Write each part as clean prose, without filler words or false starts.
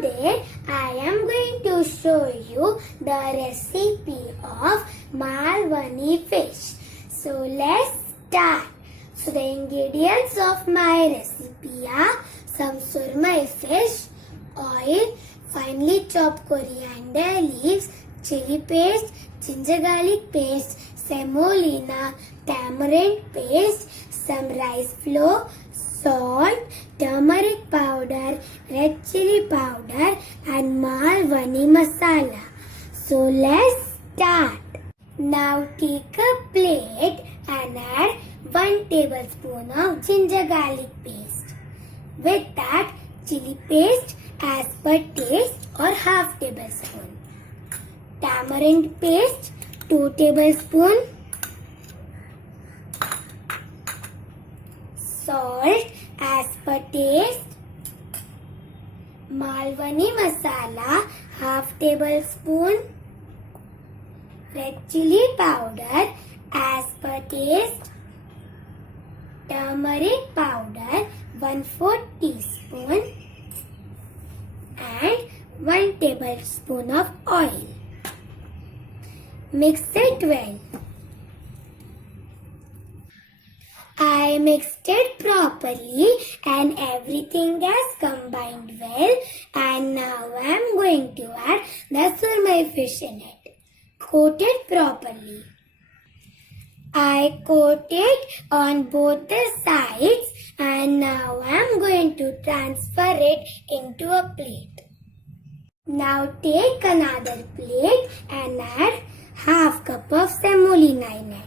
Today I am going to show you the recipe of Malvani fish. So let's start. So the ingredients of my recipe are some surmai fish, oil, finely chopped coriander leaves, chili paste, ginger garlic paste, semolina, tamarind paste, some rice flour, salt, turmeric powder, red chili powder and Malvani masala. So let's start. Now take a plate and add 1 tablespoon of ginger garlic paste. With that, chili paste as per taste or half tablespoon. Tamarind paste 2 tablespoon. Salt as per taste. Malvani masala half tablespoon. Red chili powder as per taste. Turmeric powder 1/4 teaspoon and 1 tablespoon of oil. Mix it well. I mixed it properly and everything has combined well, and now I am going to add the surmai fish in it. Coat it properly. I coat it on both the sides and now I am going to transfer it into a plate. Now take another plate and add half cup of semolina in it.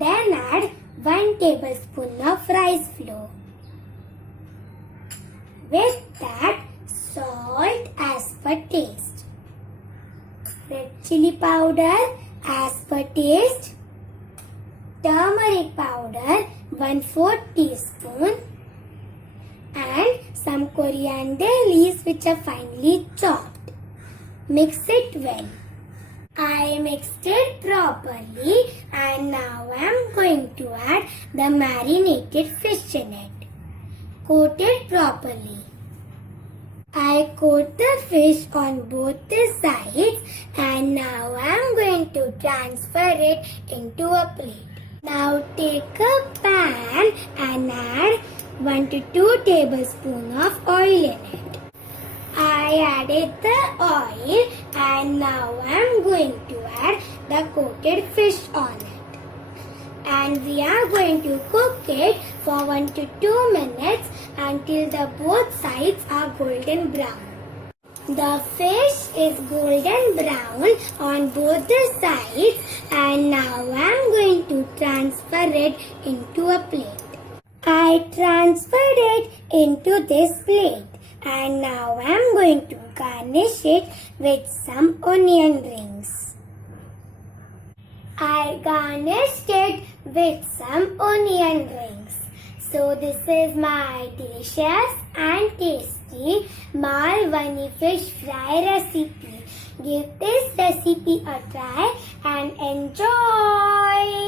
Then add 1 tablespoon of rice flour. With that, salt as per taste. Red chili powder as per taste. Turmeric powder 1/4 teaspoon. And some coriander leaves which are finely chopped. Mix it well. I mixed it properly and now I am going to add the marinated fish in it. Coat it properly. I coat the fish on both the sides and now I am going to transfer it into a plate. Now take a pan and add 1 to 2 tablespoons of oil in it. I added the oil and now I am going to add the coated fish on it. And we are going to cook it for 1 to 2 minutes until the both sides are golden brown. The fish is golden brown on both the sides and now I am going to transfer it into a plate. I transferred it into this plate. And now I am going to garnish it with some onion rings. I garnished it with some onion rings. So this is my delicious and tasty Malvani fish fry recipe. Give this recipe a try and enjoy.